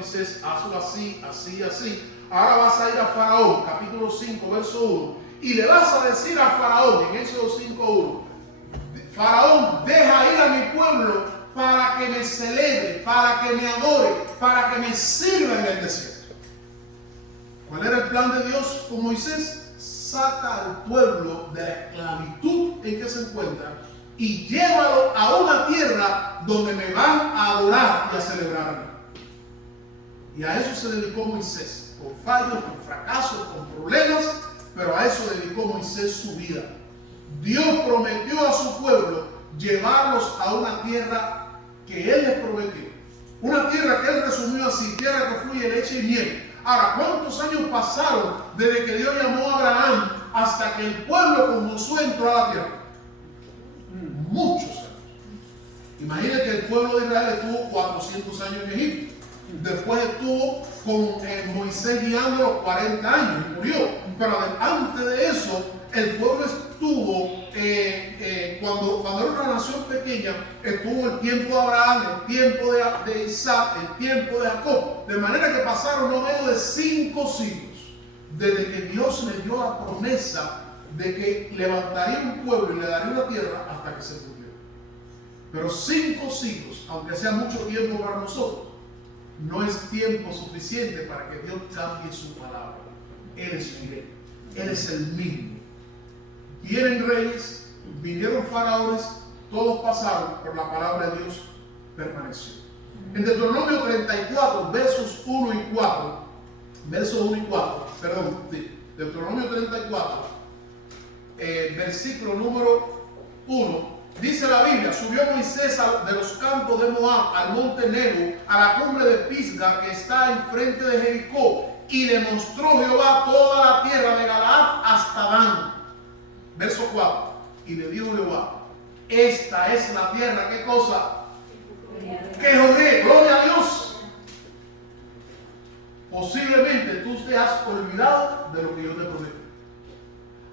Moisés, hazlo así, así, así. Ahora vas a ir a Faraón, capítulo 5, verso 1, y le vas a decir a Faraón, en Éxodo 5:1, Faraón, deja ir a mi pueblo para que me celebre, para que me adore, para que me sirva en el desierto. ¿Cuál era el plan de Dios con Moisés? Saca al pueblo de la esclavitud en que se encuentra y llévalo a una tierra donde me van a adorar y a celebrarme. Y a eso se dedicó Moisés, con fallos, con fracasos, con problemas, pero a eso dedicó Moisés su vida. Dios prometió a su pueblo llevarlos a una tierra que Él les prometió. Una tierra que Él resumió así, tierra que fluye leche y miel. Ahora, ¿cuántos años pasaron desde que Dios llamó a Abraham hasta que el pueblo con Josué entró a la tierra? Muchos años. Imagínate que el pueblo de Israel estuvo 400 años en Egipto. Después estuvo con Moisés guiándolo 40 años y murió. Pero antes de eso, el pueblo estuvo, cuando era una nación pequeña, estuvo el tiempo de Abraham, el tiempo de Isaac, el tiempo de Jacob. De manera que pasaron no menos de 5 siglos desde que Dios le dio la promesa de que levantaría un pueblo y le daría una tierra hasta que se cumplió. Pero 5 siglos, aunque sea mucho tiempo para nosotros, no es tiempo suficiente para que Dios cambie su palabra. Él es fiel, Él es el mismo. Vienen reyes, vinieron faraones, todos pasaron, pero la palabra de Dios permaneció. En Deuteronomio 34, versos 1 y 4, Deuteronomio 34, versículo número 1, dice la Biblia: subió Moisés de los campos de Moab al monte Nebo, a la cumbre de Pisga que está enfrente de Jericó, y le mostró Jehová toda la tierra de Galaad hasta Dan. Verso 4, y le dijo Jehová: esta es la tierra, ¿qué cosa? Que juré. Gloria a Dios. Posiblemente tú te has olvidado de lo que yo te prometí.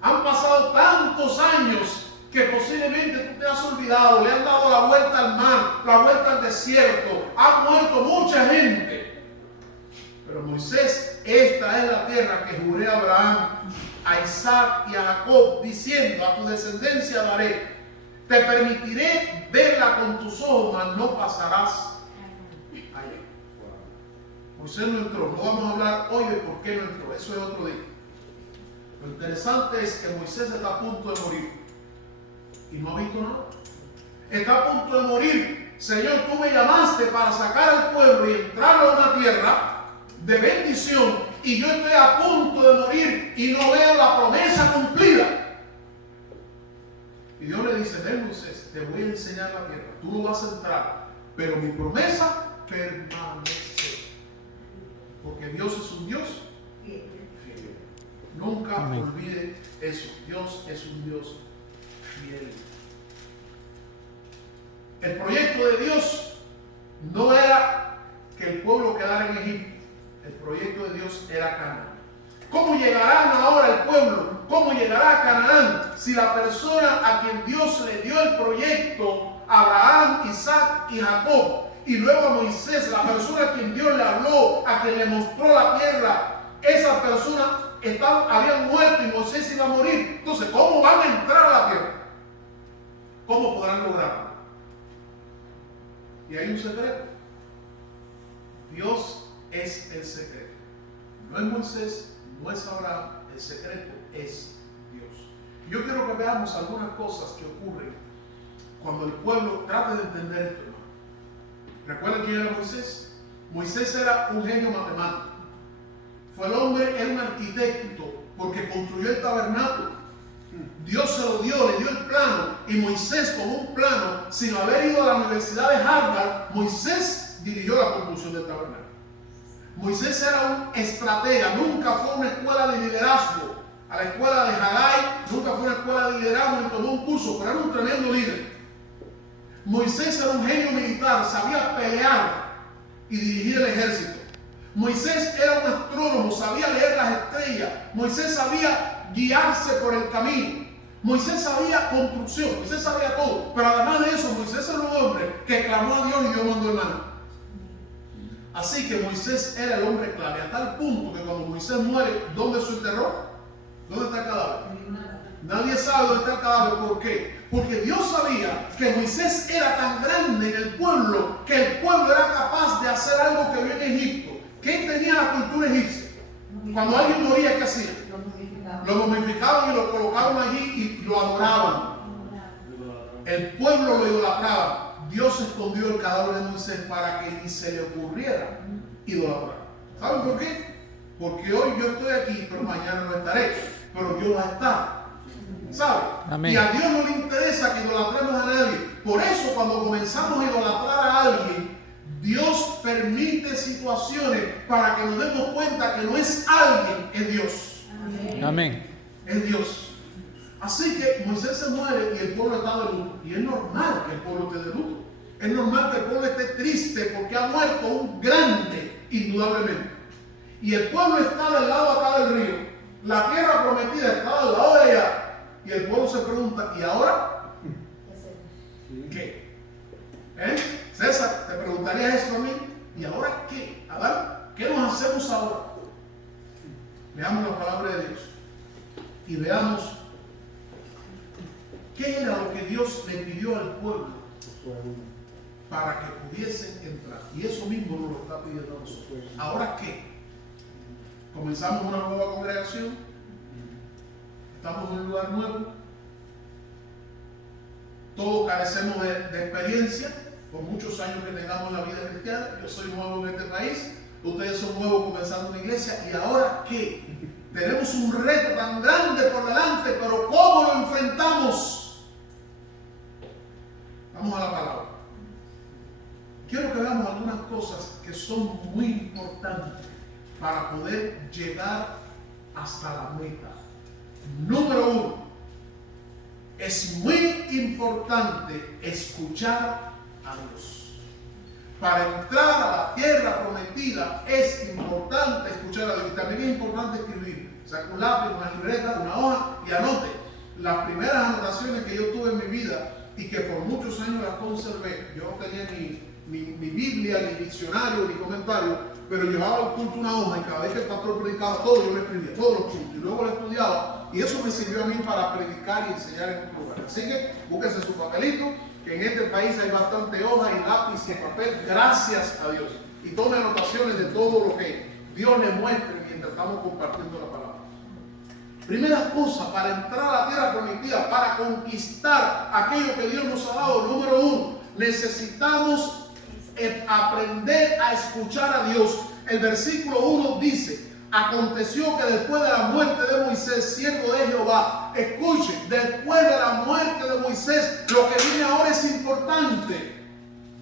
Han pasado tantos años que posiblemente tú te has olvidado, le han dado la vuelta al mar, la vuelta al desierto, ha muerto mucha gente. Pero Moisés, esta es la tierra que juré a Abraham, a Isaac y a Jacob, diciendo: a tu descendencia daré, te permitiré verla con tus ojos, mas no pasarás allá. Moisés no entró. No vamos a hablar hoy de por qué no entró, eso es otro día. Lo interesante es que Moisés está a punto de morir y no ha visto nada. Está a punto de morir. Señor, tú me llamaste para sacar al pueblo y entrarlo a una tierra de bendición, y yo estoy a punto de morir y no veo la promesa cumplida. Y Dios le dice: ven, Moisés, te voy a enseñar la tierra, tú no vas a entrar, pero mi promesa permanece, porque Dios es un Dios fiel. Nunca olvide eso. Dios es un Dios fiel. El proyecto de Dios no era que el pueblo quedara en Egipto. El proyecto de Dios era Canaán. ¿Cómo llegarán ahora el pueblo? ¿Cómo llegará a Canaán si la persona a quien Dios le dio el proyecto, Abraham, Isaac y Jacob, y luego a Moisés, la persona a quien Dios le habló, a quien le mostró la tierra, esa persona habían muerto y Moisés iba a morir? Entonces, ¿cómo van a entrar a la tierra? ¿Cómo podrán lograrlo? Y hay un secreto. Dios es el secreto. No es Moisés, no es Abraham. El secreto es Dios. Yo quiero que veamos algunas cosas que ocurren cuando el pueblo trate de entender esto, hermano. ¿Recuerdan quién era Moisés? Moisés era un genio matemático. Fue el hombre, era un arquitecto, porque construyó el tabernáculo. Dios se lo dio, le dio el plano, y Moisés, con un plano, sin haber ido a la Universidad de Harvard, Moisés dirigió la construcción del tabernáculo. Moisés era un estratega, nunca fue a una escuela de liderazgo, a la escuela de Haggai, nunca fue a una escuela de liderazgo ni tomó un curso, pero era un tremendo líder. Moisés era un genio militar, sabía pelear y dirigir el ejército. Moisés era un astrónomo, sabía leer las estrellas. Moisés sabía guiarse por el camino. Moisés sabía construcción, Moisés sabía todo. Pero además de eso, Moisés era un hombre que clamó a Dios y Dios mandó el maná. Así que Moisés era el hombre clave, a tal punto que cuando Moisés muere, ¿dónde se enterró? ¿Dónde está el cadáver? Nadie sabe dónde está el cadáver. ¿Por qué? Porque Dios sabía que Moisés era tan grande en el pueblo que el pueblo era capaz de hacer algo que vio en Egipto. ¿Qué tenía la cultura egipcia? Cuando alguien moría, ¿qué hacían? Lo momificaban y lo colocaban allí y lo adoraban. El pueblo lo idolatraba. Dios escondió el cadáver de Moisés para que ni se le ocurriera idolatrar. ¿Saben por qué? Porque hoy yo estoy aquí, pero mañana no estaré. Pero Dios va a estar. ¿Sabe? Amén. Y a Dios no le interesa que idolatremos a nadie. Por eso cuando comenzamos a idolatrar a alguien, Dios permite situaciones para que nos demos cuenta que no es alguien, es Dios. Amén. Es Dios. Así que Moisés se muere y el pueblo está de luto. Y es normal que el pueblo esté de luto. Es normal que el pueblo esté triste porque ha muerto un grande, indudablemente. Y el pueblo está del lado acá del río. La tierra prometida está del lado de allá. Y el pueblo se pregunta, ¿y ahora? ¿Qué? César, ¿te preguntarías esto a mí? ¿Y ahora qué? Adán, ¿qué nos hacemos ahora? Veamos la palabra de Dios. Y veamos qué era lo que Dios le pidió al pueblo para que pudiesen entrar. Y eso mismo nos lo está pidiendo a nosotros. ¿Ahora qué? Comenzamos una nueva congregación. Estamos en un lugar nuevo. Todos carecemos de experiencia. Por muchos años que tengamos la vida cristiana. Yo soy nuevo en este país. Ustedes son nuevos comenzando una iglesia. ¿Y ahora qué? Tenemos un reto tan grande por delante, pero ¿cómo lo enfrentamos? Vamos a la palabra. Quiero que veamos algunas cosas que son muy importantes para poder llegar hasta la meta. Número 1, es muy importante escuchar a Dios. Para entrar a la tierra prometida es importante escuchar a Dios. Y también es importante escribir. Saca un lápiz, una libreta, una hoja y anote las primeras anotaciones que yo tuve en mi vida y que por muchos años las conservé. Yo no tenía ni Biblia, ni diccionario, ni comentario, pero llevaba al culto una hoja y cada vez que el pastor predicaba todo, yo lo escribía, todos los puntos, y luego lo estudiaba, y eso me sirvió a mí para predicar y enseñar en otro lugar. Así que búsquense su papelito, que en este país hay bastante hoja y lápiz y papel, gracias a Dios. Y tome anotaciones de todo lo que Dios le muestre mientras estamos compartiendo la palabra. Primera cosa, para entrar a la tierra prometida, para conquistar aquello que Dios nos ha dado, número 1, necesitamos aprender a escuchar a Dios. El versículo 1 dice: aconteció que después de la muerte de Moisés, siervo de Jehová, escuche, después de la muerte de Moisés, lo que viene ahora es importante.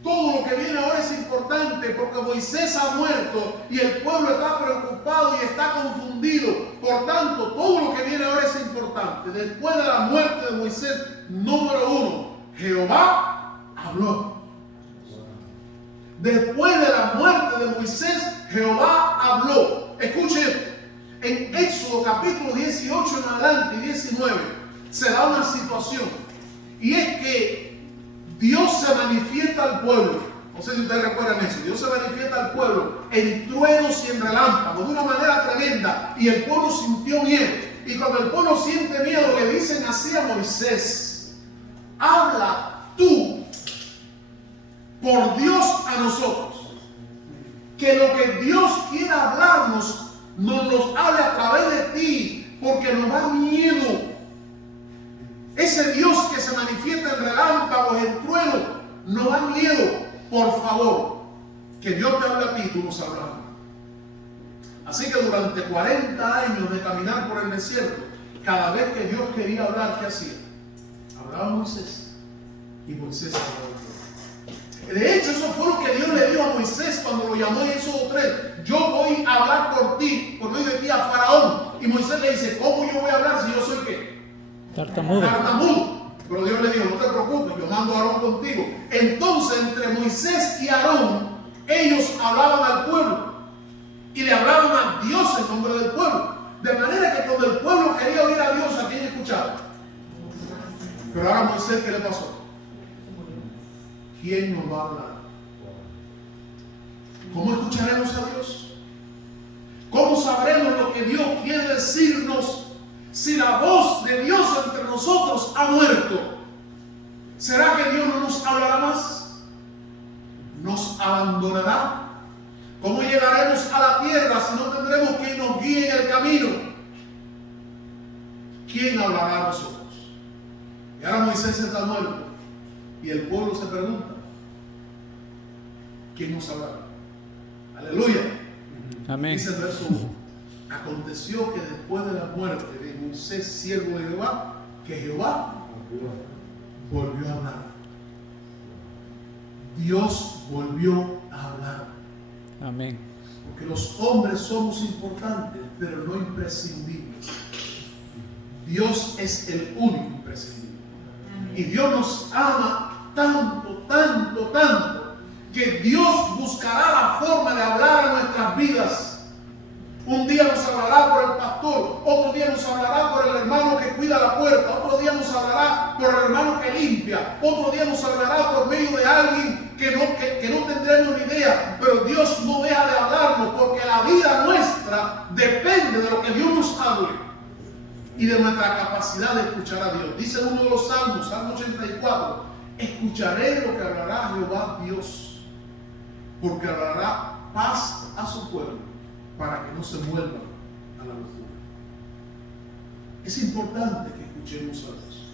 Todo lo que viene ahora es importante porque Moisés ha muerto y el pueblo está preocupado y está confundido. Por tanto, todo lo que viene ahora es importante. Después de la muerte de Moisés, número 1, Jehová habló. Después de la muerte de Moisés, Jehová habló. Escuchen, en Éxodo capítulo 18 en adelante y 19 se da una situación. Y es que Dios se manifiesta al pueblo. No sé si ustedes recuerdan eso. Dios se manifiesta al pueblo en truenos y en relámpagos de una manera tremenda. Y el pueblo sintió miedo. Y cuando el pueblo siente miedo, le dicen así a Moisés: habla tú por Dios a nosotros. Que lo que Dios quiera hablarnos, nos lo hable a través de ti, porque nos da miedo. Ese Dios que se manifiesta en relámpagos, en truenos, nos da miedo. Por favor, que Dios te hable a ti y tú nos hablas a mí. Así que durante 40 años de caminar por el desierto, cada vez que Dios quería hablar, ¿qué hacía? Hablaba Moisés y Moisés hablaba. De hecho, eso fue lo que Dios le dijo a Moisés cuando lo llamó en Éxodo 3. Yo voy a hablar por ti, por medio de ti, a Faraón. Y Moisés le dice: ¿cómo yo voy a hablar si yo soy qué? Tartamudo. Pero Dios le dijo: no te preocupes, yo mando a Aarón contigo. Entonces, entre Moisés y Aarón, ellos hablaban al pueblo y le hablaban a Dios en nombre del pueblo. De manera que cuando el pueblo quería oír a Dios, ¿a quién escuchaba? Pero ahora Moisés, ¿qué le pasó? ¿Quién nos va a hablar? ¿Cómo escucharemos a Dios? ¿Cómo sabremos lo que Dios quiere decirnos si la voz de Dios entre nosotros ha muerto? ¿Será que Dios no nos hablará más? ¿Nos abandonará? ¿Cómo llegaremos a la tierra si no tendremos quien nos guíe en el camino? ¿Quién hablará a nosotros? Y ahora Moisés está muerto y el pueblo se pregunta, ¿quién nos hablará? Aleluya. Amén. Dice el verso 1. Aconteció que después de la muerte de Moisés, siervo de Jehová, que Jehová volvió a hablar. Dios volvió a hablar. Amén. Porque los hombres somos importantes, pero no imprescindibles. Dios es el único imprescindible. Y Dios nos ama tanto, tanto, tanto, que Dios buscará la forma de hablar a nuestras vidas. Un día nos hablará por el pastor, otro día nos hablará por el hermano que cuida la puerta, otro día nos hablará por el hermano que limpia, otro día nos hablará por medio de alguien que no tendremos ni idea, pero Dios no deja de hablarnos, porque la vida nuestra depende de lo que Dios nos hable y de nuestra capacidad de escuchar a Dios. Dice uno de los salmos, Salmo 84, escucharé lo que hablará Jehová Dios, porque hablará paz a su pueblo, para que no se vuelvan a la locura. Es importante que escuchemos a Dios.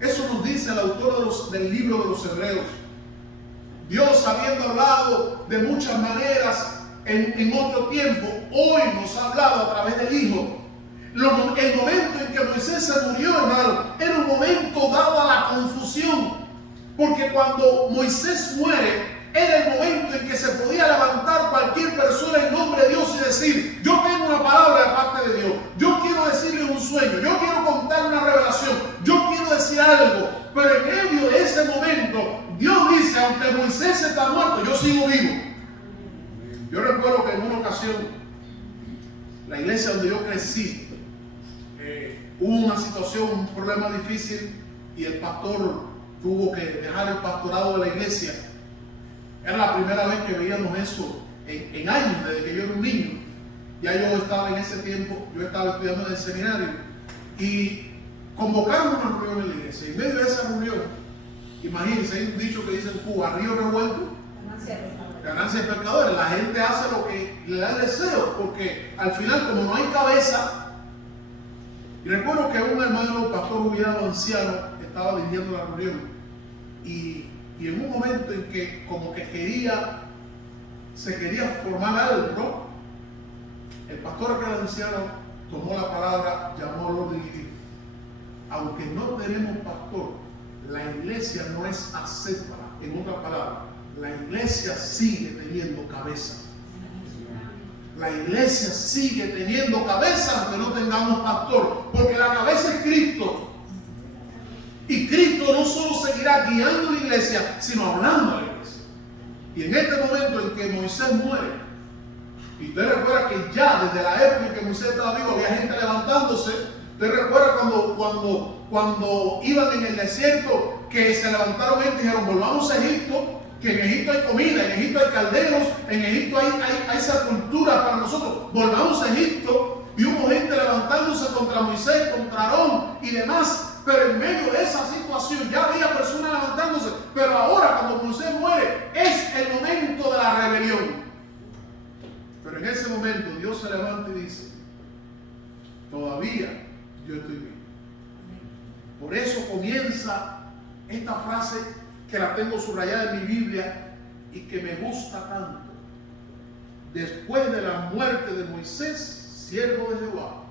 Eso nos dice el autor del libro de los Hebreos. Dios, habiendo hablado de muchas maneras en otro tiempo, hoy nos ha hablado a través del Hijo. El momento en que Moisés se murió, hermano, era un momento dado a la confusión, porque cuando Moisés muere, era el momento en que se podía levantar cualquier persona en nombre de Dios y decir, yo tengo una palabra de parte de Dios, yo quiero decirle un sueño, yo quiero contar una revelación, yo quiero decir algo. Pero en medio de ese momento, Dios dice, aunque Moisés está muerto, yo sigo vivo. Yo recuerdo que en una ocasión, la iglesia donde yo crecí, hubo una situación, un problema difícil, y el pastor tuvo que dejar el pastorado de la iglesia. Era la primera vez que veíamos eso en años, desde que yo era un niño. Ya yo estaba en ese tiempo, yo estaba estudiando en el seminario, y convocaron una reunión en la iglesia. Y en medio de esa reunión, imagínense, hay un dicho que dice en Cuba, río revuelto, ganancia de pescadores. La gente hace lo que le da el deseo, porque al final, como no hay cabeza. Y recuerdo que un hermano, pastor jubilado anciano, estaba dirigiendo la reunión, y en un momento en que como que se quería formar algo, ¿no? El pastor aquel anciano tomó la palabra, llamó al orden y dijo, aunque no tenemos pastor, la iglesia no es acéfala. En otras palabras, la iglesia sigue teniendo cabeza. La iglesia sigue teniendo cabeza aunque no tengamos pastor, porque la cabeza es Cristo. Y Cristo no solo seguirá guiando la iglesia, sino hablando a la iglesia. Y en este momento en que Moisés muere, y usted recuerda que ya desde la época en que Moisés estaba vivo había gente levantándose. Usted recuerda cuando iban en el desierto, que se levantaron gente y dijeron, volvamos a Egipto, que en Egipto hay comida, en Egipto hay calderos, en Egipto hay sepultura para nosotros, volvamos a Egipto. Y hubo gente levantándose contra Moisés, contra Aarón y demás. Pero en medio de esa situación ya había personas levantándose. Pero ahora, cuando Moisés muere, es el momento de la rebelión. Pero en ese momento Dios se levanta y dice, todavía yo estoy vivo. Por eso comienza esta frase que la tengo subrayada en mi Biblia y que me gusta tanto. Después de la muerte de Moisés, siervo de Jehová,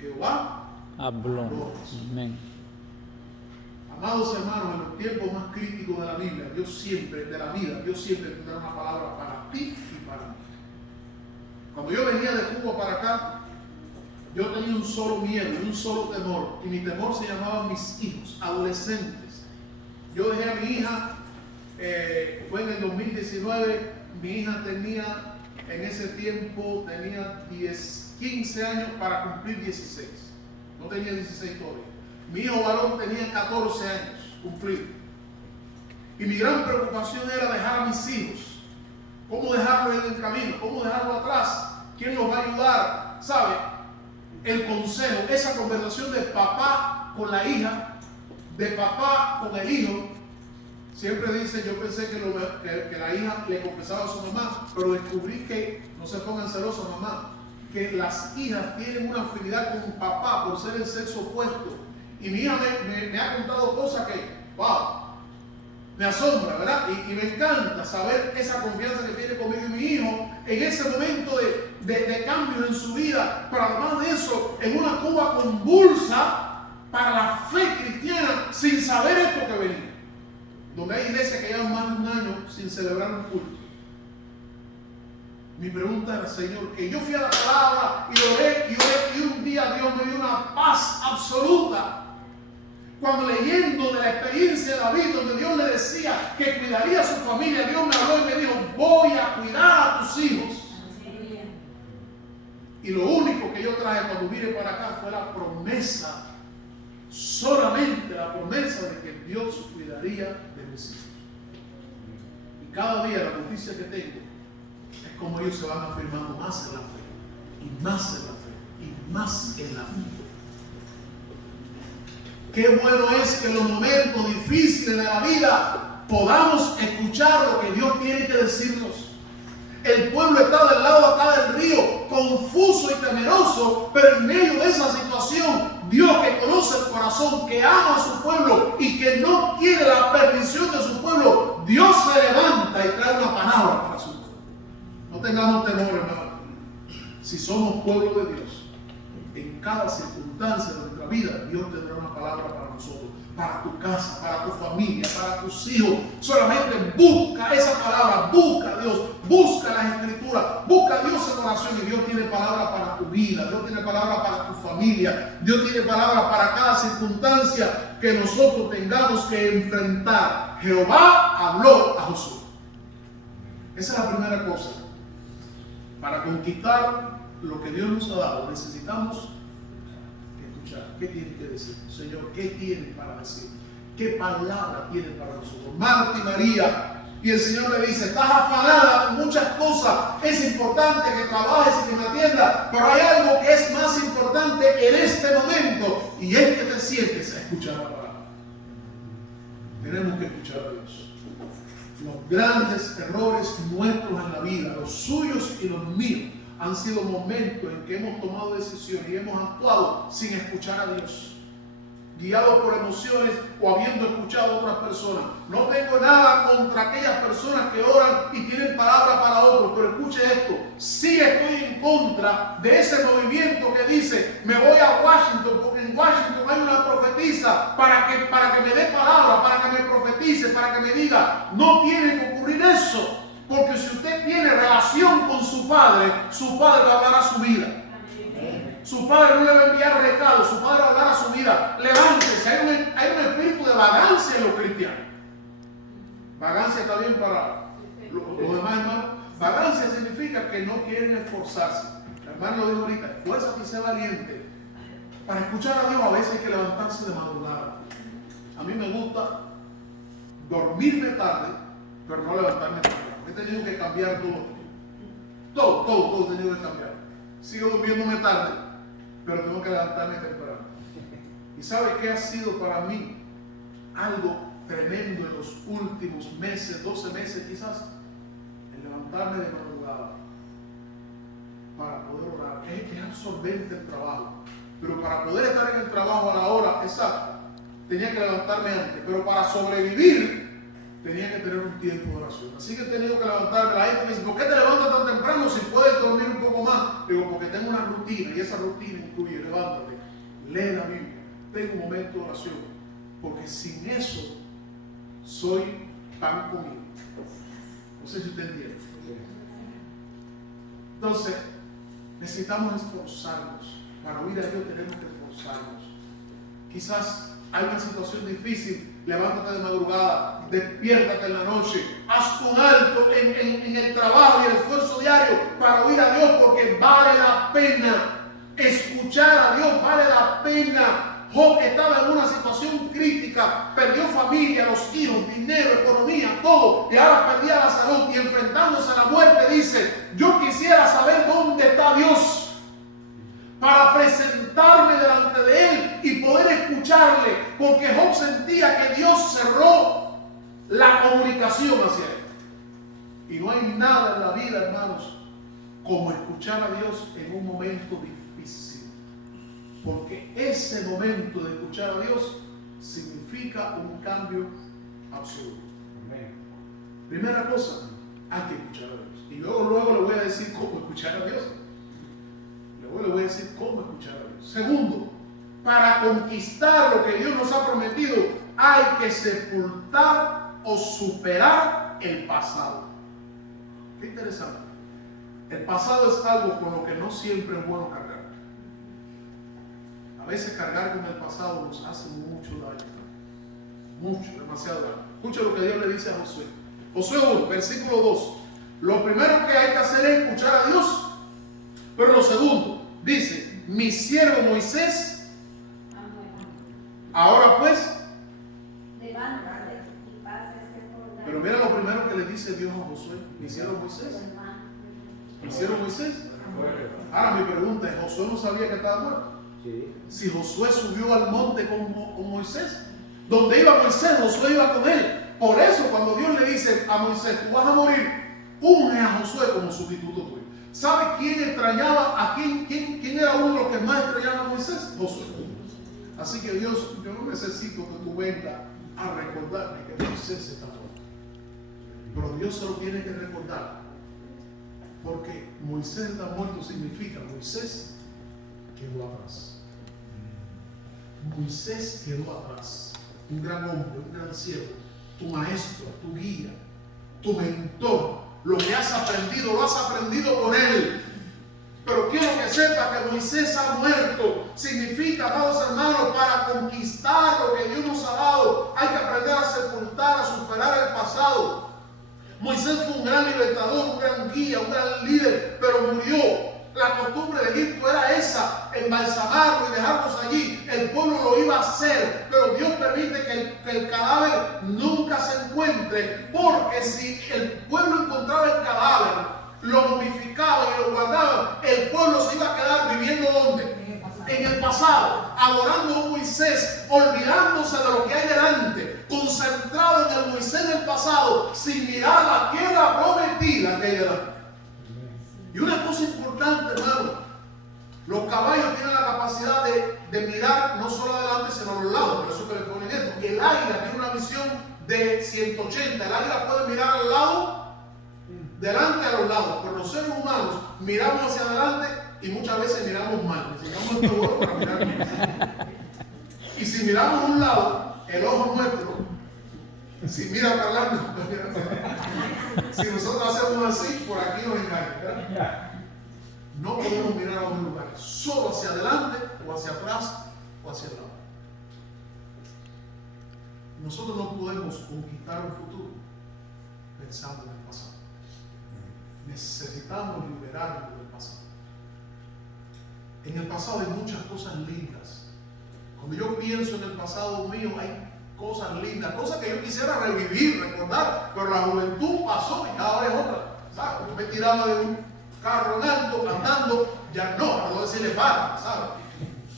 Jehová habló. Amén. Amados hermanos, en los tiempos más críticos de la Biblia, Dios siempre tendrá una palabra para ti y para mí. Cuando yo venía de Cuba para acá, yo tenía un solo miedo y un solo temor, y mi temor se llamaba mis hijos, adolescentes. Yo dejé a mi hija, fue en el 2019, mi hija tenía, en ese tiempo, tenía 15 años para cumplir 16. No tenía 16 todavía. Mi hijo varón tenía 14 años cumplido. Y mi gran preocupación era dejar a mis hijos ¿Cómo dejarlo en el camino? ¿Cómo dejarlo atrás? ¿Quién nos va a ayudar? ¿Sabe? El consejo, esa conversación de papá con la hija, de papá con el hijo. Siempre dice, yo pensé que la hija le confesaba a su mamá, pero descubrí que, no se pongan celosos mamá, que las hijas tienen una afinidad con un papá por ser el sexo opuesto. Y mi hija me ha contado cosas que, wow, me asombra, ¿verdad? Y me encanta saber esa confianza que tiene conmigo y mi hijo en ese momento de cambios en su vida. Pero además de eso, en una Cuba convulsa para la fe cristiana sin saber esto que venía. Donde hay iglesias que llevan más de un año sin celebrar un culto. Mi pregunta era, Señor, que yo fui a la palabra y oré y un día Dios me dio una paz absoluta. Cuando leyendo de la experiencia de David, donde Dios le decía que cuidaría a su familia, Dios me habló y me dijo, voy a cuidar a tus hijos. Y lo único que yo traje cuando vine para acá fue la promesa, solamente la promesa de que Dios cuidaría de mis hijos. Y cada día la noticia que tengo es como ellos se van afirmando más en la fe, y más en la fe, y más en la fe. Qué bueno es que en los momentos difíciles de la vida podamos escuchar lo que Dios tiene que decirnos. El pueblo está del lado acá del río, confuso y temeroso, pero en medio de esa situación, Dios que conoce el corazón, que ama a su pueblo y que no quiere la perdición de su pueblo, Dios se levanta y trae una palabra para su pueblo. No tengamos temor, hermano. Si somos pueblo de Dios, en cada circunstancia de nuestra vida, Dios tendrá una palabra para nosotros, para tu casa, para tu familia, para tus hijos. Solamente busca esa palabra, busca a Dios, busca las escrituras, busca a Dios en oración y Dios tiene palabra para tu vida, Dios tiene palabra para tu familia, Dios tiene palabra para cada circunstancia que nosotros tengamos que enfrentar. Jehová habló a Josué. Esa es la primera cosa. Para conquistar lo que Dios nos ha dado, necesitamos escuchar. ¿Qué tiene que decir? Señor, ¿qué tiene para decir? ¿Qué palabra tiene para nosotros? Marta y María. Y el Señor le dice, estás afanada con muchas cosas. Es importante que trabajes y que me atiendas, pero hay algo que es más importante en este momento, y es que te sientes a escuchar la palabra. Tenemos que escuchar a Dios. Los grandes errores nuestros en la vida, los suyos y los míos, han sido momentos en que hemos tomado decisiones y hemos actuado sin escuchar a Dios, guiados por emociones o habiendo escuchado a otras personas. No tengo nada contra aquellas personas que oran y tienen palabra para otros, pero escuche esto, sí estoy en contra de ese movimiento que dice, me voy a Washington porque en Washington hay una profetisa para que me dé palabra, para que me profetice, para que me diga. No tiene que ocurrir eso. Porque si usted tiene relación con su padre va a hablar a su vida. Su padre no le va a enviar recados, su padre va a hablar a su vida. Levántese, hay un espíritu de vagancia en los cristianos. Vagancia está bien para los demás hermanos. Vagancia significa que no quieren esforzarse. El hermano lo dijo ahorita, esfuérzate y sé valiente. Para escuchar a Dios a veces hay que levantarse de madrugada. A mí me gusta dormirme tarde, pero no levantarme temprano. He tenido que cambiar todo he tenido que cambiar. Sigo durmiéndome tarde, pero tengo que levantarme temprano. ¿Y sabe qué ha sido para mí algo tremendo en los últimos meses, 12 meses quizás? El levantarme de madrugada para poder orar. Es absorbente el trabajo, pero para poder estar en el trabajo a la hora exacta, tenía que levantarme antes, pero para sobrevivir tenía que tener un tiempo de oración. Así que he tenido que levantarme. La gente me dice, ¿por qué te levantas tan temprano si puedes dormir un poco más? Digo, porque tengo una rutina, y esa rutina incluye, levántate, lee la Biblia, tengo un momento de oración, porque sin eso soy pan comido. No sé si usted entiende. Entonces, necesitamos esforzarnos. Para oír a Dios tenemos que esforzarnos. Quizás hay una situación difícil, levántate de madrugada, despiértate en la noche, haz un alto en el trabajo y el esfuerzo diario para oír a Dios, porque vale la pena escuchar a Dios, vale la pena. Job estaba en una situación crítica. significa perdió familia, los hijos, dinero, economía, todo, y ahora perdía la salud, y enfrentándose a la muerte dice: yo quisiera saber dónde está Dios para presentarme delante de Él y poder escucharle, porque Job sentía que Dios cerró la comunicación hacia Él. Y no hay nada en la vida, hermanos, como escuchar a Dios en un momento difícil, porque ese momento de escuchar a Dios significa un cambio absoluto. Primera cosa, hay que escuchar a Dios. Y luego le voy a decir cómo escuchar a Dios. Luego le voy a decir cómo escuchar a Dios. Segundo, para conquistar lo que Dios nos ha prometido, hay que sepultar o superar el pasado. Qué interesante. El pasado es algo con lo que no siempre es bueno cargar. A veces cargar con el pasado nos hace mucho daño. Mucho, demasiado daño. Escucha lo que Dios le dice a Josué. Josué 1, versículo 2. Lo primero que hay que hacer es escuchar a Dios. Pero lo segundo, dice: mi siervo Moisés, ahora pues, levántate y pásate por la... pero mira lo primero que le dice Dios a Josué: mi siervo Moisés. ¿Mi siervo Moisés? Ahora mi pregunta es: ¿Josué no sabía que estaba muerto? Sí. Si Josué subió al monte con Moisés, donde iba Moisés, Josué iba con él. Por eso cuando Dios le dice a Moisés: tú vas a morir, unge a Josué como sustituto tuyo. ¿Sabe quién extrañaba a quién era uno de los que más extrañaba a Moisés? Josué. Así que Dios, yo no necesito que tú vengas a recordarme que Moisés está muerto. Pero Dios se lo tiene que recordar, porque Moisés está muerto significa Moisés quedó atrás. Moisés quedó atrás. Un gran hombre, un gran siervo, tu maestro, tu guía, tu mentor. Lo que has aprendido, lo has aprendido con él. Pero quiero que sepa que Moisés ha muerto. Significa, amados hermanos, para conquistar lo que Dios nos ha dado, hay que aprender a sepultar, a superar el pasado. Moisés fue un gran libertador, un gran guía, un gran líder, pero murió. La costumbre de Egipto era esa: embalsamarlo y dejarlos allí. El pueblo lo iba a hacer, pero Dios permite que el cadáver nunca se encuentre, porque si el pueblo encontraba el cadáver, lo momificaban y lo guardaban, el pueblo se iba a quedar viviendo ¿dónde? En el pasado, adorando a Moisés, olvidándose de lo que hay delante, concentrado en el Moisés del pasado, sin mirar la tierra prometida que hay delante. Y una cosa importante, hermano: los caballos tienen la capacidad de mirar no solo adelante, sino a los lados. Por eso que le ponen esto. El águila tiene una visión de 180. El águila puede mirar al lado, delante, a los lados. Pero los seres humanos miramos hacia adelante y muchas veces miramos mal. Necesitamos el ojo para mirar bien. Y si miramos a un lado, el ojo nuestro, si mira para adelante, si nosotros hacemos así, por aquí nos engaña, ¿verdad? No podemos mirar a un lugar, solo hacia adelante o hacia atrás o hacia el lado. Nosotros no podemos conquistar un futuro pensando en el pasado. Necesitamos liberarnos del pasado. En el pasado hay muchas cosas lindas. Cuando yo pienso en el pasado mío, hay cosas lindas, cosas que yo quisiera revivir, recordar, pero la juventud pasó y ahora es otra. ¿Sabes? Yo me tiraba de un carro andando, ya no decirle para, ¿sabes?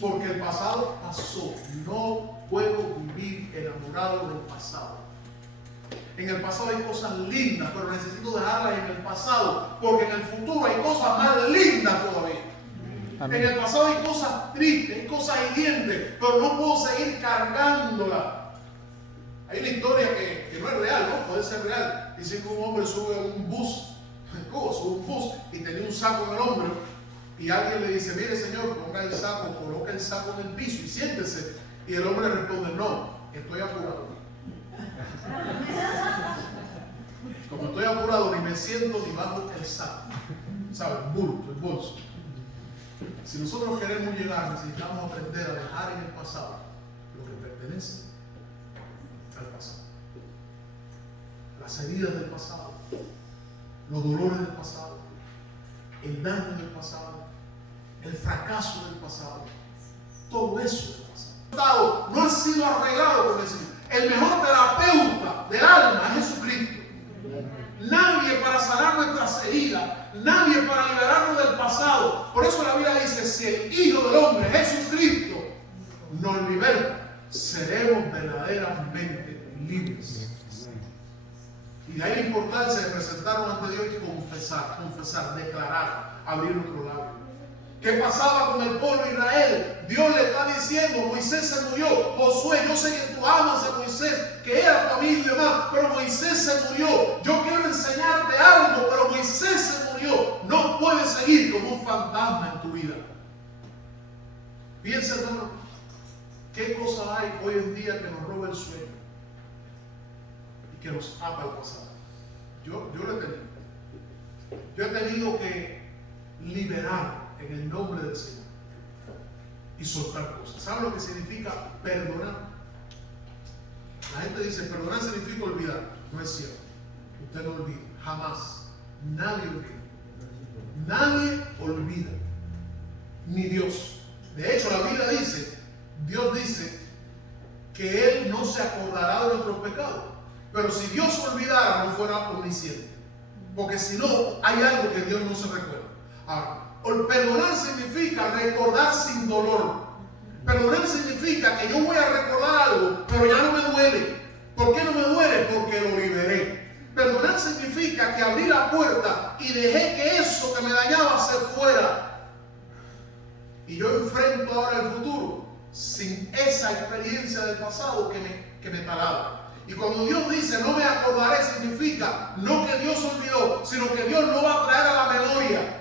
Porque el pasado pasó. No puedo vivir enamorado del pasado. En el pasado hay cosas lindas, pero necesito dejarlas en el pasado, porque en el futuro hay cosas más lindas todavía. Amén. En el pasado hay cosas tristes, hay cosas hirientes, pero no puedo seguir cargándolas. Hay una historia que no es real, ¿no? Puede ser real. Dice que un hombre sube a un bus, y tenía un saco en el hombro, y alguien le dice: mire señor, ponga el saco, coloque el saco en el piso y siéntese. Y el hombre le responde: no, estoy apurado. Como estoy apurado, ni me siento ni bajo el saco. ¿Sabes? El bolso. Si nosotros queremos llegar, necesitamos aprender a dejar en el pasado lo que pertenece al pasado. Las heridas del pasado, los dolores del pasado, el daño del pasado, el fracaso del pasado, todo eso del pasado no ha sido arreglado por el Señor. El mejor terapeuta del alma es Jesucristo. Nadie para sanar nuestras heridas, nadie para liberarnos del pasado. Por eso la Biblia dice, si el Hijo del Hombre, Jesucristo, nos liberta, seremos verdaderamente libres. Y de ahí la importancia de presentarnos ante Dios y confesar, declarar, abrir nuestro labio. ¿Qué pasaba con el pueblo de Israel? Dios le está diciendo, Moisés se murió. Josué, yo sé que tú amas a Moisés, que era tu amigo y demás, pero Moisés se murió. Yo quiero enseñarte algo, pero Moisés se murió. No puedes seguir como un fantasma en tu vida. Piensa, hermano, ¿qué cosa hay hoy en día que nos roba el sueño y que nos ata al pasado? Yo lo he tenido. Yo he tenido que liberar en el nombre del Señor y soltar cosas. ¿Saben lo que significa perdonar? La gente dice perdonar significa olvidar. No es cierto. Usted no olvida, jamás. Nadie olvida. Nadie olvida, ni Dios. De hecho, la Biblia dice, Dios dice que Él no se acordará de nuestros pecados. Pero si Dios olvidara, no fuera omnisciente, porque si no, hay algo que Dios no se recuerda. Ahora, perdonar significa recordar sin dolor. Perdonar significa que yo voy a recordar algo, pero ya no me duele. ¿Por qué no me duele? Porque lo liberé. Perdonar significa que abrí la puerta y dejé que eso que me dañaba se fuera. Y yo enfrento ahora el futuro sin esa experiencia del pasado que me talaba. Y cuando Dios dice no me acordaré, significa no que Dios olvidó, sino que Dios no va a traer a la memoria.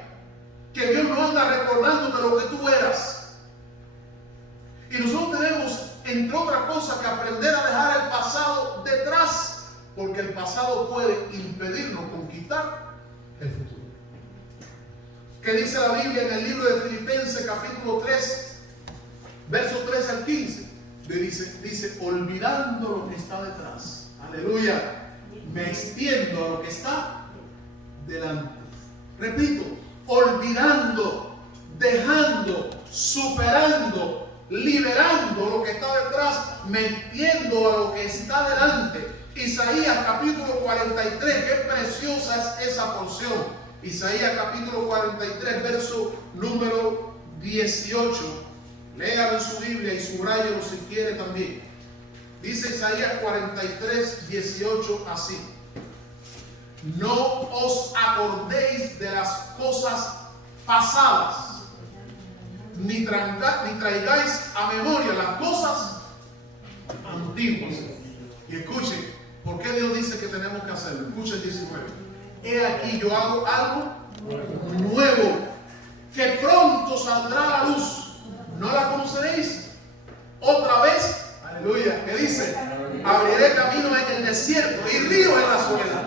Que Dios no anda recordándote lo que tú eras. Y nosotros tenemos, entre otras cosas, que aprender a dejar el pasado detrás, porque el pasado puede impedirnos conquistar el futuro. ¿Qué dice la Biblia en el libro de Filipenses capítulo 3, versos 3 al 15? Dice, olvidando lo que está detrás, aleluya, me extiendo a lo que está delante. Repito, olvidando, dejando, superando, liberando lo que está detrás, metiendo a lo que está delante. Isaías capítulo 43, qué preciosa es esa porción. Isaías capítulo 43, verso número 18. Léalo en su Biblia y subráyelo si quiere también. Dice Isaías 43, 18 así: no os acordéis de las cosas pasadas, ni traigáis a memoria las cosas antiguas. Y escuchen, ¿por qué Dios dice que tenemos que hacerlo? Escuchen 19. He aquí yo hago algo nuevo, que pronto saldrá a la luz. ¿No la conoceréis? Otra vez, aleluya, ¿qué dice? Abriré camino en el desierto y ríos en la soledad.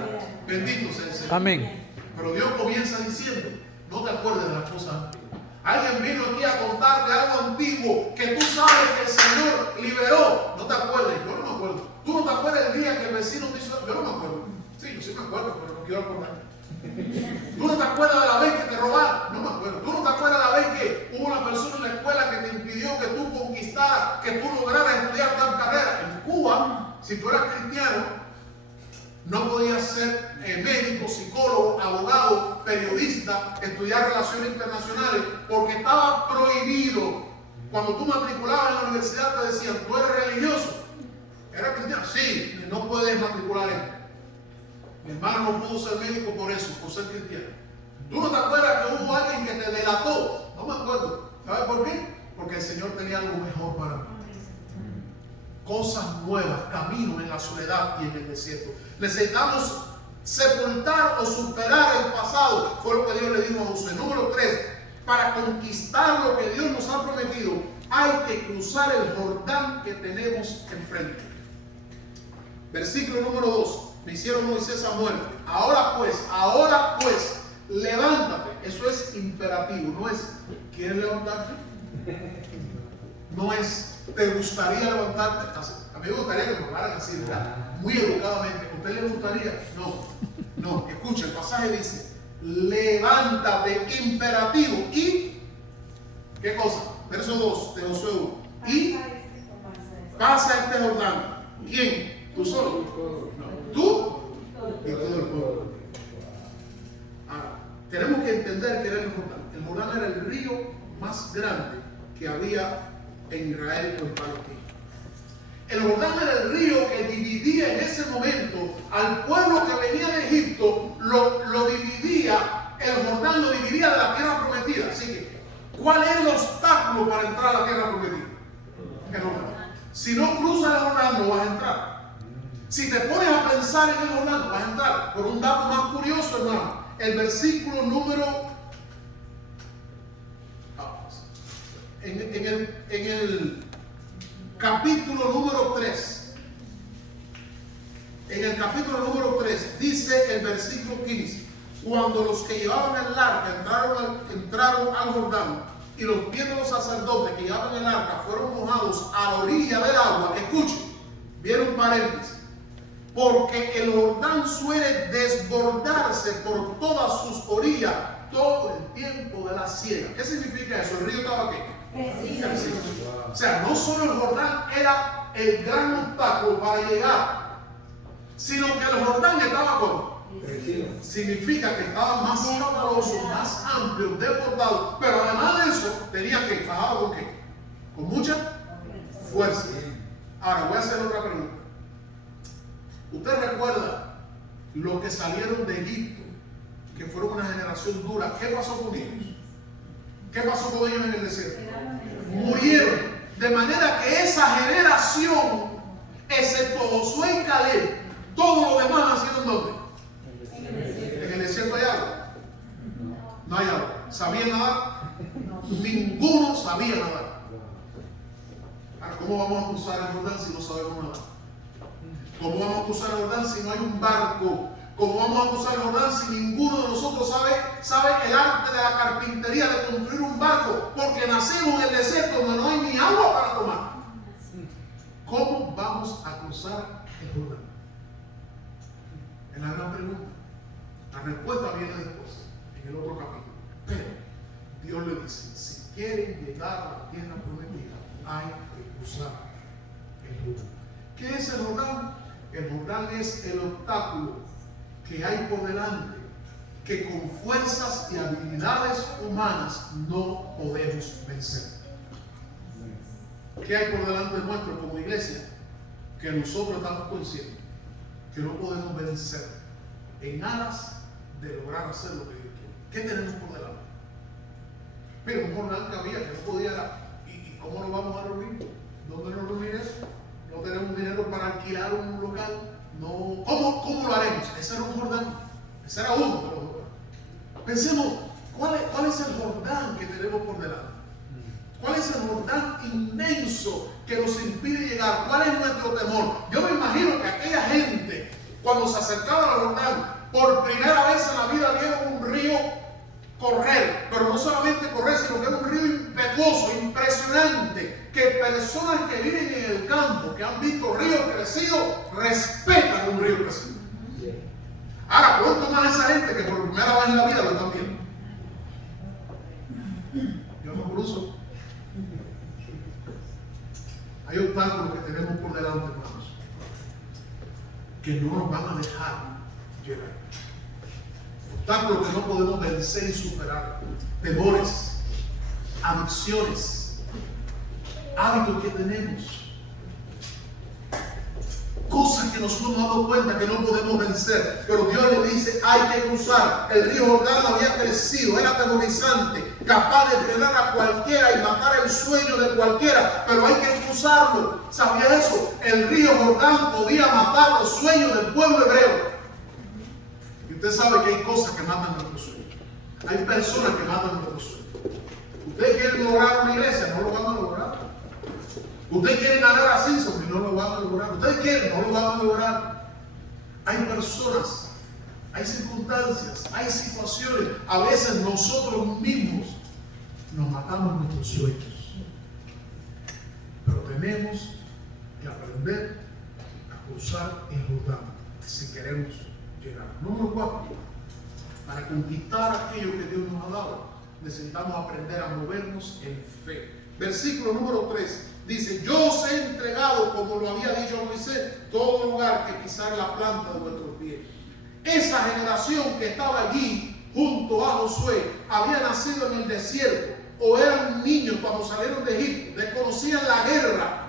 Bendito sea el Señor. Amén. Pero Dios comienza diciendo, no te acuerdes de las cosas antiguas. Alguien vino aquí a contarte algo antiguo que tú sabes que el Señor liberó. No te acuerdes, yo no me acuerdo. Tú no te acuerdas el día que el vecino te hizo, yo no me acuerdo. Sí, yo sí me acuerdo, pero no quiero acordar. ¿Tú no te acuerdas de la vez que te robaron? No me acuerdo. ¿Tú no te acuerdas de la vez que hubo una persona en la escuela que te impidió que tú conquistaras, que tú lograras estudiar tal carrera? En Cuba, si tú eras cristiano, no podías ser médico, psicólogo, abogado, periodista, estudiar relaciones internacionales, porque estaba prohibido. Cuando tú matriculabas en la universidad te decían, ¿tú eres religioso? ¿Eres cristiano? Sí, no puedes matricular en. Mi hermano no pudo ser médico por eso, por ser cristiano. ¿Tú no te acuerdas que hubo alguien que te delató? No me acuerdo. ¿Sabes por qué? Porque el Señor tenía algo mejor para mí. Cosas nuevas, caminos en la soledad y en el desierto. Necesitamos sepultar o superar el pasado. Fue lo que Dios le dijo a Josué. Número 3. Para conquistar lo que Dios nos ha prometido, hay que cruzar el Jordán que tenemos enfrente. Versículo número 2. Me hicieron Moisés a muerte. Ahora pues, levántate. Eso es imperativo, no es ¿quieres levantarte? No es ¿te gustaría levantarte? A mí me gustaría que me hablaran así, ¿verdad? Muy educadamente. ¿A usted le gustaría? No. Escucha, el pasaje dice levántate, imperativo. ¿Y qué cosa? Verso 2 de Josué 1. Y pasa este Jordán. ¿Quién? ¿Tú solo? No. ¿Tú? Y todo el pueblo. Ahora, tenemos que entender que era el Jordán. El Jordán era el río más grande que había en Israel o en Palestina. El Jordán era el río que dividía en ese momento al pueblo que venía de Egipto, lo dividía, el Jordán lo dividía de la tierra prometida. Así que, ¿cuál era el obstáculo para entrar a la tierra prometida? El Jordán. Si no cruzas el Jordán, no vas a entrar. Si te pones a pensar en el Jordán, no vas a entrar. Por un dato más curioso, hermano, el versículo número... En el capítulo número 3, en el capítulo número 3 dice el versículo 15: cuando los que llevaban el arca entraron al Jordán y los pies de los sacerdotes que llevaban el arca fueron mojados a la orilla del agua, escuchen, vieron paréntesis, porque el Jordán suele desbordarse por todas sus orillas todo el tiempo de la siega. ¿Qué significa eso? El río estaba ¿qué? O sea, no solo el Jordán era el gran obstáculo para llegar, sino que el Jordán estaba como significa que estaba más caudaloso, más amplio, desbordado, pero además de eso tenía que bajar con qué? Con mucha fuerza. Ahora voy a hacer otra pregunta. ¿Usted recuerda los que salieron de Egipto, que fueron una generación dura? ¿Qué pasó con ellos? ¿Qué pasó con ellos en el desierto? Murieron. De manera que esa generación, excepto Josué y Caleb, todos los demás nacieron ¿dónde? En el desierto hay agua. No hay agua. ¿Sabían nadar? Ninguno sabía nadar. Ahora, ¿cómo vamos a cruzar el Jordán si no sabemos nadar? ¿Cómo vamos a cruzar el Jordán si no hay un barco? ¿Cómo vamos a cruzar el Jordán si ninguno de nosotros sabe el arte de la carpintería de construir un barco? Porque nacimos en el desierto donde no hay ni agua para tomar. ¿Cómo vamos a cruzar el Jordán? Es la gran pregunta. La respuesta viene después, en el otro capítulo. Pero Dios le dice, si quieren llegar a la tierra prometida, hay que cruzar el Jordán. ¿Qué es el Jordán? El Jordán es el obstáculo que hay por delante, que con fuerzas y habilidades humanas no podemos vencer. ¿Qué hay por delante nuestro como iglesia? Que nosotros estamos conscientes que no podemos vencer en aras de lograr hacer lo que Dios quiere. ¿Qué tenemos por delante? Pero un Jordán que había que no podía. ¿Y cómo nos vamos a reunir? ¿Dónde nos reuniremos? No tenemos dinero para alquilar un local. No. ¿Cómo lo haremos? Ese era un Jordán. Ese era uno de los Jordanes. Pensemos, ¿cuál es el Jordán que tenemos por delante? ¿Cuál es el Jordán inmenso que nos impide llegar? ¿Cuál es nuestro temor? Yo me imagino que aquella gente, cuando se acercaba al Jordán, por primera vez en la vida vieron un río correr, pero no solamente correr, sino que era un río impetuoso, impresionante, que personas que viven en el campo, que han visto ríos crecidos, respetan un río crecido. Ahora, pronto más esa gente que por primera vez en la vida lo están viendo. Yo no cruzo. Hay obstáculos que tenemos por delante, hermanos, que no nos van a dejar llegar. Obstáculos que no podemos vencer y superar. Temores, adicciones, hábitos que tenemos. Cosas que nosotros nos damos cuenta que no podemos vencer. Pero Dios le dice, hay que cruzar. El río Jordán había crecido, era atemorizante, capaz de frenar a cualquiera y matar el sueño de cualquiera. Pero hay que cruzarlo. ¿Sabía eso? El río Jordán podía matar los sueños del pueblo hebreo. Y usted sabe que hay cosas que matan nuestros sueños. Hay personas que matan nuestros sueños. Ustedes quieren lograr una iglesia, no lo van a lograr. Ustedes quieren ganar a Simpson y no lo van a lograr. Ustedes quieren, no lo van a lograr. Hay personas, hay circunstancias, hay situaciones. A veces nosotros mismos nos matamos nuestros sueños. Pero tenemos que aprender a cruzar el Jordán si queremos llegar. Número 4. Para conquistar aquello que Dios nos ha dado, necesitamos aprender a movernos en fe. versículo número 3. Dice, yo os he entregado, como lo había dicho a Moisés, todo lugar que pisar la planta de vuestros pies. Esa generación que estaba allí junto a Josué había nacido en el desierto o eran niños cuando salieron de Egipto, desconocían la guerra,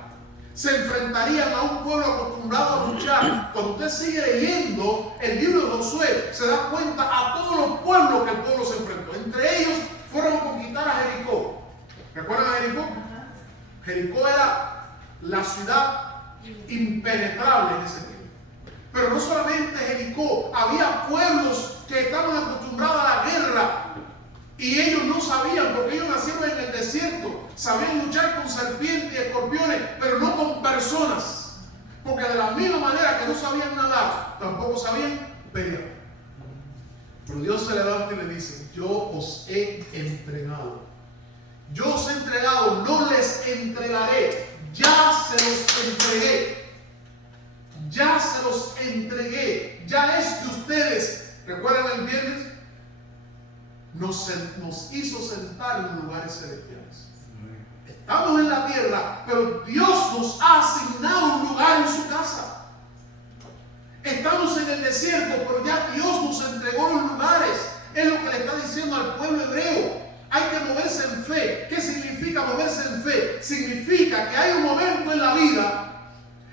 se enfrentarían a un pueblo acostumbrado a luchar. Cuando usted sigue leyendo el libro de Josué, se da cuenta a todos los pueblos que el pueblo se enfrentó. Entre ellos fueron a conquistar a Jericó. ¿Recuerdan a Jericó? Jericó era la ciudad impenetrable en ese tiempo. Pero no solamente Jericó, había pueblos que estaban acostumbrados a la guerra y ellos no sabían, porque ellos nacieron en el desierto. Sabían luchar con serpientes y escorpiones, pero no con personas, porque de la misma manera que no sabían nadar, tampoco sabían pelear. Pero Dios se levanta y le dice, yo os he entregado. Yo os he entregado, no les entregaré. Ya se los entregué. Ya se los entregué. Ya es de ustedes. ¿Recuerdan el viernes? Nos hizo sentar en lugares celestiales. Estamos en la tierra, pero Dios nos ha asignado un lugar en su casa. Estamos en el desierto, pero ya Dios nos entregó los lugares. Es lo que le está diciendo al pueblo hebreo. Hay que moverse en fe. ¿Qué significa moverse en fe? Significa que hay un momento en la vida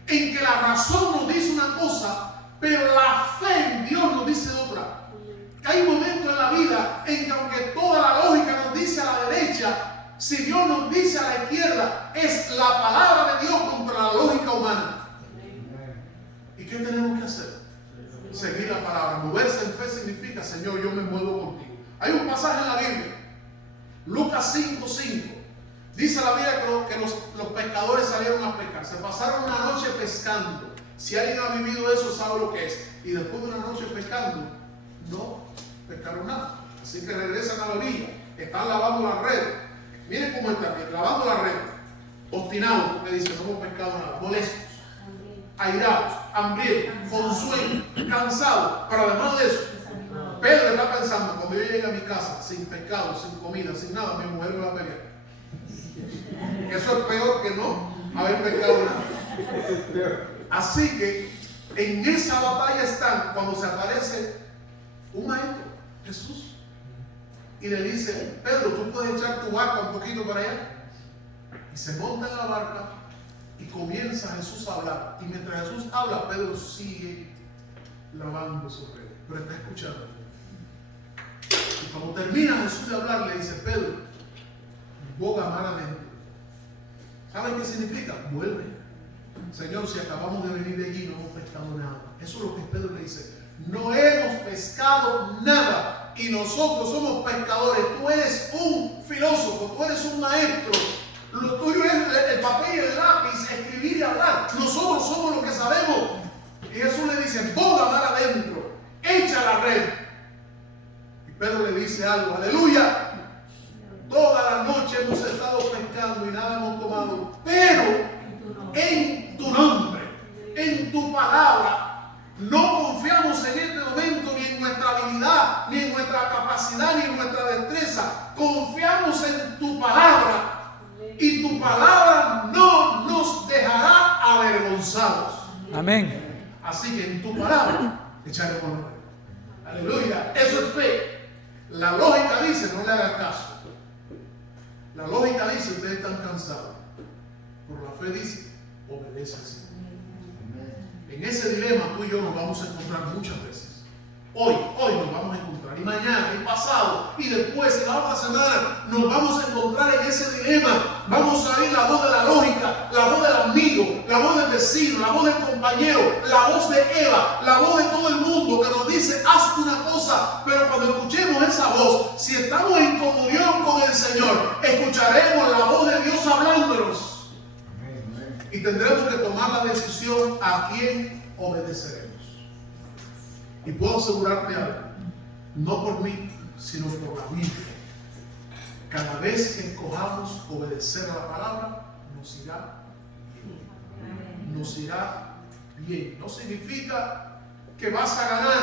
en que la razón nos dice una cosa, pero la fe en Dios nos dice otra. Hay un momento en la vida en que aunque toda la lógica nos dice a la derecha, si Dios nos dice a la izquierda, es la palabra de Dios contra la lógica humana. ¿Y qué tenemos que hacer? Seguir la palabra. Moverse en fe significa, Señor, yo me muevo contigo. Hay un pasaje en la Biblia, Lucas 5:5. Dice la Biblia que los pescadores salieron a pescar. Se pasaron una noche pescando. Si alguien ha vivido eso, sabe lo que es. Y después de una noche pescando, no pescaron nada. Así que regresan a la orilla. Están lavando la red. Miren cómo están, lavando la red. Obstinados, porque dicen, no hemos pescado nada. Molestos, airados, hambrientos, con sueño, cansados. Pero además de eso, Pedro está pensando, cuando yo llegue a mi casa, sin pescado, sin comida, sin nada, mi mujer me va a pelear. Eso es peor que no haber pescado nada. Así que en esa batalla están cuando se aparece un maestro, Jesús, y le dice, Pedro, tú puedes echar tu barca un poquito para allá. Y se monta en la barca y comienza Jesús a hablar. Y mientras Jesús habla, Pedro sigue lavando su red, pero está escuchando. Y cuando termina Jesús de hablar, le dice, Pedro, boga mar adentro. ¿Saben qué significa? Vuelve. Señor, si acabamos de venir de allí, no hemos pescado nada. Eso es lo que Pedro le dice. No hemos pescado nada y nosotros somos pescadores. Tú eres un filósofo, tú eres un maestro. Lo tuyo es el papel y el lápiz, escribir y hablar. Nosotros somos los que sabemos. Y Jesús le dice, boga mar adentro, echa la red. Y Pedro le dice algo, aleluya. Toda la noche hemos estado pescando y nada hemos tomado, pero en tu nombre, en tu palabra, no confiamos en este momento ni en nuestra habilidad, ni en nuestra capacidad, ni en nuestra destreza. Confiamos en tu palabra y tu palabra no nos dejará avergonzados. Amén. Así que en tu palabra echaremos la red. Aleluya. Eso es fe. La lógica dice, no le hagas caso. La lógica dice, ustedes están cansados. Pero la fe dice, obedece al Señor. En ese dilema tú y yo nos vamos a encontrar muchas veces. Hoy nos vamos a encontrar. Y mañana, y pasado, y después, y la otra semana, nos vamos a encontrar en ese dilema. Vamos a oír la voz de la lógica, la voz del amigo, la voz del vecino, la voz del compañero, la voz de Eva, la voz de todo el mundo que nos dice, haz una cosa. Pero cuando escuchemos esa voz, si estamos en comunión con el Señor, escucharemos la voz de Dios hablándonos. Y tendremos que tomar la decisión a quién obedeceremos. Y puedo asegurarte algo, no por mí, sino por la Biblia. Cada vez que escojamos obedecer a la palabra, nos irá bien. Nos irá bien. No significa que vas a ganar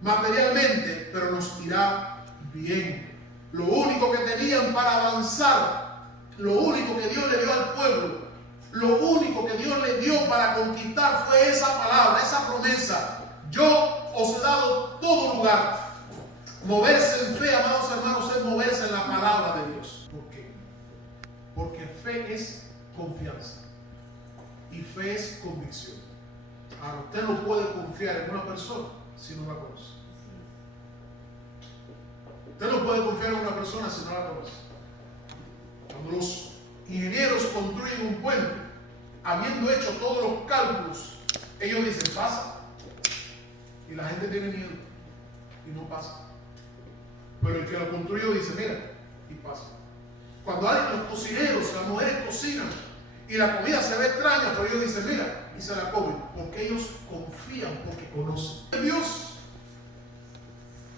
materialmente, pero nos irá bien. Lo único que tenían para avanzar lo único que Dios le dio al pueblo, lo único que Dios le dio para conquistar fue esa palabra, esa promesa. Yo os he dado todo lugar. Moverse en fe, amados hermanos, es moverse en la palabra de Dios. ¿Por qué? Porque fe es confianza y fe es convicción. Ahora, usted no puede confiar en una persona si no la conoce. Usted no puede confiar en una persona si no la conoce. Cuando los ingenieros construyen un puente, habiendo hecho todos los cálculos, ellos dicen pasa, y la gente tiene miedo y no pasa. Pero el que lo construyó dice mira, y pasa. Cuando hay los cocineros, las mujeres cocinan y la comida se ve extraña, pero ellos dicen mira, y se la comen, porque ellos confían, porque conocen Dios.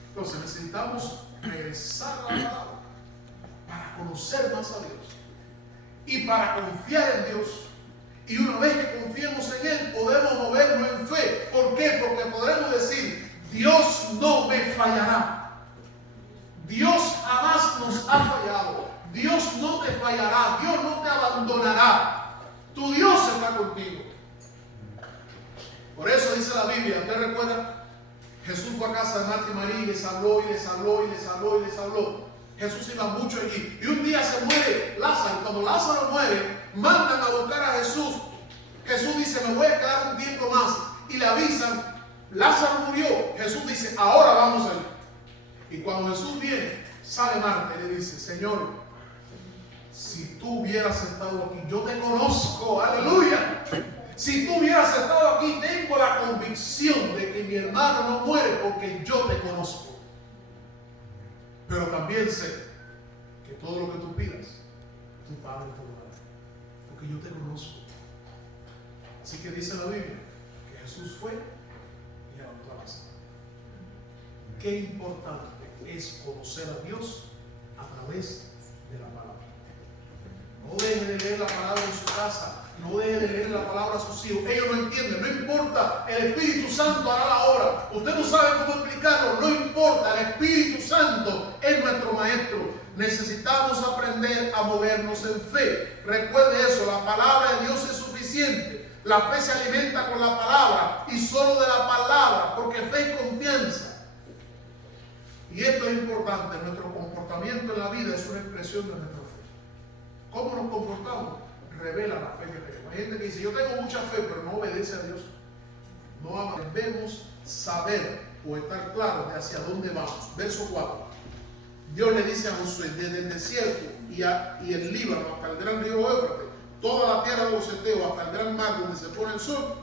Entonces necesitamos regresar a la palabra para conocer más a Dios y para confiar en Dios. Y una vez que confiemos en Él, podemos movernos en fe. ¿Por qué? Porque podremos decir, Dios no me fallará. Dios jamás nos ha fallado. Dios no te fallará. Dios no te abandonará. Tu Dios está contigo. Por eso dice la Biblia, ¿usted recuerda? Jesús fue a casa de Marta y María y les habló y les habló y les habló y les habló. Jesús iba mucho allí. Y un día se muere Lázaro. Cuando Lázaro muere, mandan a buscar a Jesús. Jesús dice, me voy a quedar un tiempo más. Y le avisan, Lázaro murió. Jesús dice, ahora vamos a ir. Y cuando Jesús viene, sale Marta y le dice, Señor, si tú hubieras estado aquí, yo te conozco, aleluya. Si tú hubieras estado aquí, tengo la convicción de que mi hermano no muere porque yo te conozco. Pero también sé que todo lo que tú pidas, tu Padre te lo dará, porque yo te conozco. Así que dice la Biblia que Jesús fue y levantó a Lázaro. Qué importante es conocer a Dios a través de la palabra. No deje de leer la palabra en su casa. No deje de leer la palabra a sus hijos. Ellos no entienden, no importa. El Espíritu Santo hará la obra. Usted no sabe cómo explicarlo, no importa. El Espíritu Santo es nuestro maestro. Necesitamos aprender a movernos en fe. Recuerde eso, la palabra de Dios es suficiente. La fe se alimenta con la palabra y solo de la palabra, porque fe es confianza. Y esto es importante. Nuestro comportamiento en la vida es una expresión de nuestra fe. ¿Cómo nos comportamos? Revela la fe que tenemos. Hay gente que dice, yo tengo mucha fe, pero no obedece a Dios. No debemos saber o estar claros de hacia dónde vamos. Verso 4. Dios le dice a Josué, desde el desierto y el Líbano hasta el gran río Éufrates, toda la tierra de los heteos hasta el gran mar donde se pone el sol,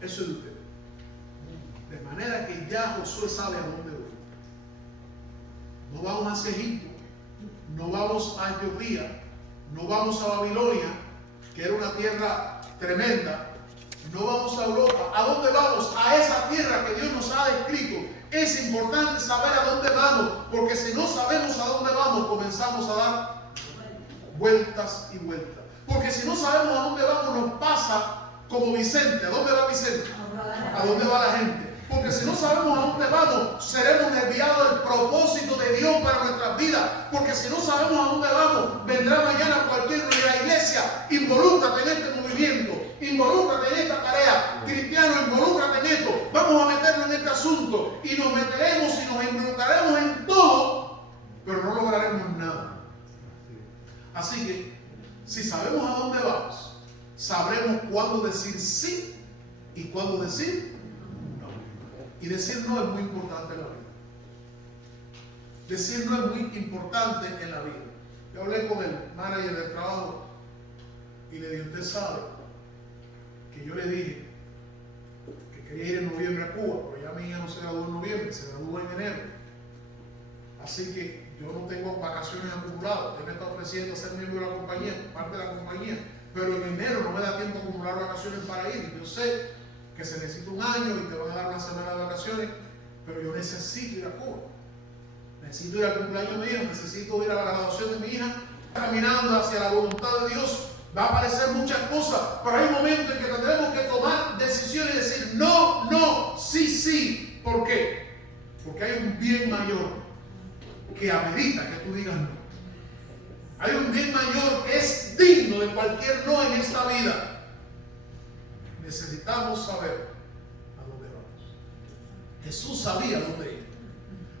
eso es de usted. De manera que ya Josué sabe a dónde voy. No vamos hacia Egipto, no vamos a Etiopía, no vamos a Babilonia, que era una tierra tremenda. No vamos a Europa. ¿A dónde vamos? A esa tierra que Dios nos ha descrito. Es importante saber a dónde vamos, porque si no sabemos a dónde vamos, comenzamos a dar vueltas y vueltas. Porque si no sabemos a dónde vamos, nos pasa como Vicente. ¿A dónde va Vicente? ¿A dónde va la gente? Porque si no sabemos a dónde vamos, seremos desviados del propósito de Dios para nuestras vidas. Porque si no sabemos a dónde vamos, vendrá mañana cualquier de la iglesia. Involúcrate en este movimiento, involúcrate en esta tarea. Cristiano, involúcrate en esto. Vamos a meternos en este asunto. Y nos meteremos y nos involucraremos en todo, pero no lograremos nada. Así que, si sabemos a dónde vamos, sabremos cuándo decir sí y cuándo decir no. Y decir no es muy importante en la vida. Decir no es muy importante en la vida. Yo hablé con el manager del trabajo y le dije, usted sabe que yo le dije que quería ir en noviembre a Cuba, pero ya mi hija no se graduó en noviembre, se graduó en enero. Así que yo no tengo vacaciones acumuladas. Usted me está ofreciendo ser miembro de la compañía, parte de la compañía, pero en enero no me da tiempo a acumular vacaciones para ir. Yo sé que se necesita un año y te van a dar una semana de vacaciones, pero yo necesito ir a Cuba. Necesito ir al cumpleaños de mi hija, necesito ir a la graduación de mi hija. Caminando hacia la voluntad de Dios, va a aparecer muchas cosas, pero hay momentos en que tendremos que tomar decisiones y decir no, no, sí, sí. ¿Por qué? Porque hay un bien mayor que amerita que tú digas no. Hay un bien mayor que es digno de cualquier no en esta vida. Necesitamos saber a dónde vamos. Jesús sabía dónde ir.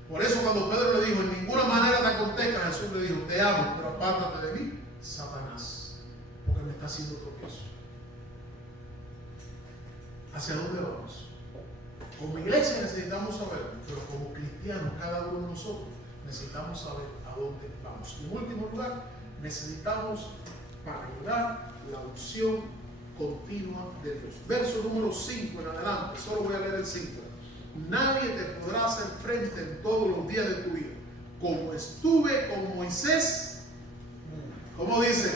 Por eso cuando Pedro le dijo, en ninguna manera te acontezca, Jesús le dijo, te amo, pero apártate de mí, Satanás, porque me está haciendo tropiezo. ¿Hacia dónde vamos? Como iglesia necesitamos saber, pero como cristianos, cada uno de nosotros, necesitamos saber a dónde vamos. Y en último lugar, necesitamos para llegar la unción continua de Dios. Verso número 5 en adelante, solo voy a leer el 5. Nadie te podrá hacer frente en todos los días de tu vida. Como estuve con Moisés, ¿cómo dice?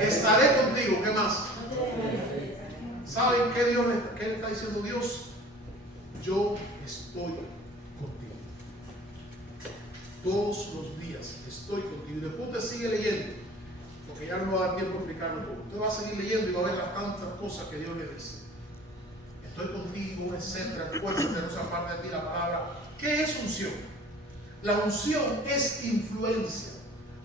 Estaré contigo. ¿Qué más? ¿Saben qué qué le está diciendo Dios? Yo estoy contigo. Todos los días estoy contigo. Y después usted sigue leyendo, porque ya no va a dar tiempo de explicarlo todo. Usted va a seguir leyendo y va a ver las tantas cosas que Dios le dice. Estoy contigo, etcétera. Después de esa parte de ti la palabra. ¿Qué es unción? La unción es influencia.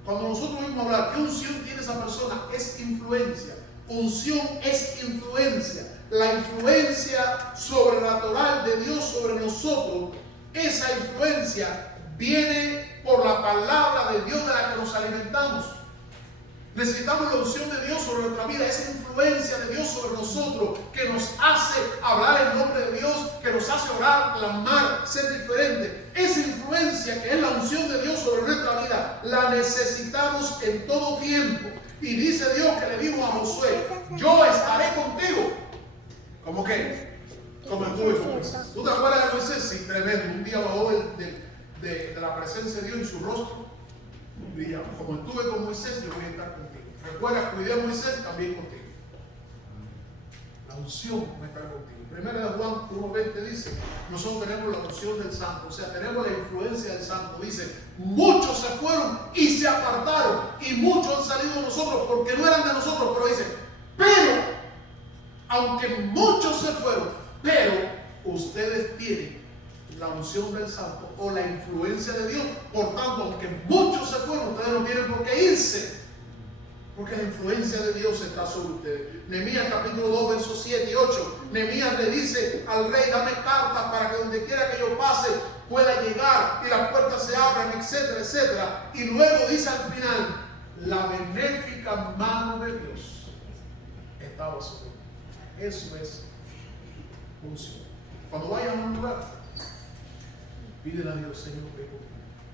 Cuando nosotros vamos a hablar, ¿qué unción tiene esa persona? Es influencia. Unción es influencia. La influencia sobrenatural de Dios sobre nosotros, esa influencia viene por la palabra de Dios de la que nos alimentamos. Necesitamos la unción de Dios sobre nuestra vida, esa influencia de Dios sobre nosotros que nos hace hablar en nombre de Dios, que nos hace orar, clamar, ser diferente. Esa influencia que es la unción de Dios sobre nuestra vida, la necesitamos en todo tiempo. Y dice Dios que le dijo a Josué, yo estaré contigo. ¿Cómo que? Como estuve con Moisés. ¿Tú te acuerdas de Moisés? Sí, tremendo. Un día bajó de la presencia de Dios en su rostro. Y como estuve con Moisés, yo voy a estar contigo. Recuerda, cuidé a Moisés, también contigo. La unción va a estar contigo. Primera de Juan 1:20 dice, nosotros tenemos la unción del Santo, o sea, tenemos la influencia del Santo. Dice, muchos se fueron y se apartaron, y muchos han salido de nosotros porque no eran de nosotros, pero dice, pero, aunque muchos se fueron, pero ustedes tienen la unción del Santo o la influencia de Dios. Por tanto, aunque muchos se fueron, ustedes no tienen por qué irse, porque la influencia de Dios está sobre ustedes. Nehemías capítulo 2, versos 7 y 8. Nehemías le dice al rey, dame cartas para que donde quiera que yo pase pueda llegar y las puertas se abran, etcétera, etcétera. Y luego dice al final, la benéfica mano de Dios estaba sobre él. Eso es unción. Cuando vayan a un lugar, pídele a Dios, Señor, que